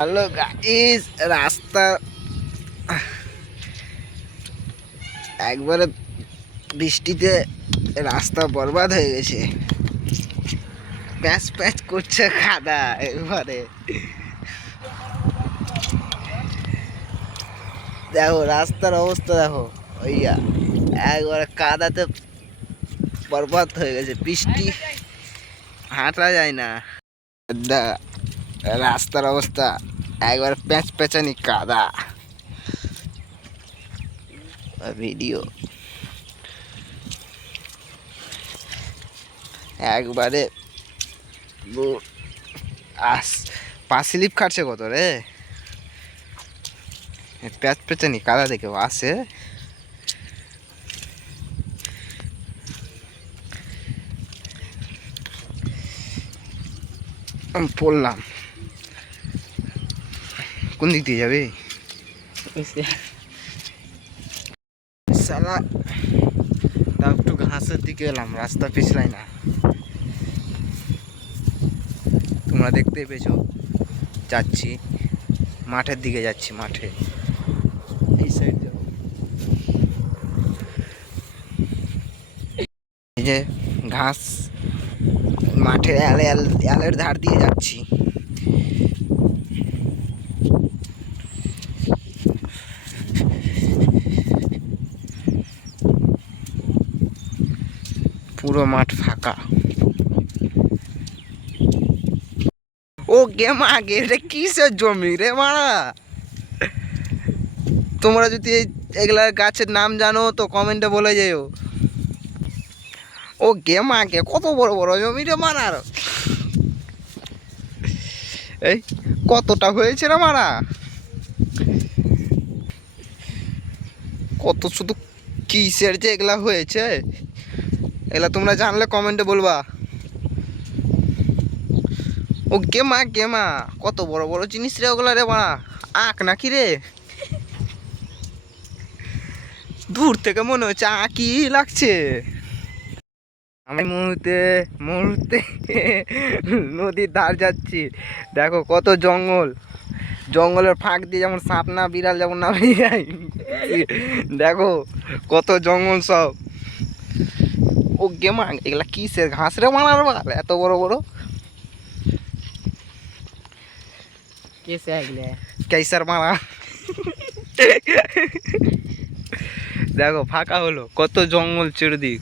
Hello guys রাস্তা। একবারে বৃষ্টিতে রাস্তা বরবাদ হয়ে গেছে। প্যাচ প্যাচ করছে কাদা একবারে। দেখো, রাস্তার অবস্থা দেখো। ওইয়া, একবারে কাদাতে বরবাদ হয়ে গেছে। বৃষ্টি হাঁটা যায় না। রাস্তার অবস্থা একবার প্যাঁচ প্যাঁচানি কাদা। ভিডিও একবারে আস পা স্লিপ খাটছে কত রে? প্যাঁচ প্যাঁচানি কাদা দেখে আসে পড়লাম। কোন দিক দিয়ে যাবে? সালা তাও একটু ঘাসের দিকে এলাম রাস্তা পিছলাই না। তোমরা দেখতেই পেয়েছ যাচ্ছি মাঠের দিকে যাচ্ছি মাঠে। এই সাইড যাব। এই যে ঘাস মাঠের অ্যালে অ্যালের ধার দিয়ে যাচ্ছি। পুরো মাঠ ফাঁকা। ও গে মা গে এটা কিসের জমি রে মারা? তোমরা যদি এগুলা গাছের নাম জানো, তো কমেন্টে বলে যেও। ও গে মা গে কত বড় বড় জমি রে মারার এই, কতটা হয়েছে রে মারা? কত শুধু কিসের যে এগুলা হয়েছে? এগুলা তোমরা জানলে কমেন্টে বলবা। ও গেমা গেমা কত বড় বড় জিনিস রে ওগুলা রে মা আঁক নাকি রে? দূর থেকে মনে হচ্ছে আঁকি লাগছে। আমি মুহূর্তে মুহূর্তে নদীর ধার যাচ্ছি। দেখো কত জঙ্গল। জঙ্গলের ফাঁক দিয়ে যেমন সাপ না, বিড়াল যেমন না যায় দেখো কত জঙ্গল সব। ও গেমাং এগুলা কিসের ঘাস রে মারার বাল এত বড় বড়। কেসার মারা। দেখো ফাঁকা হলো কত জঙ্গল চিরদিক।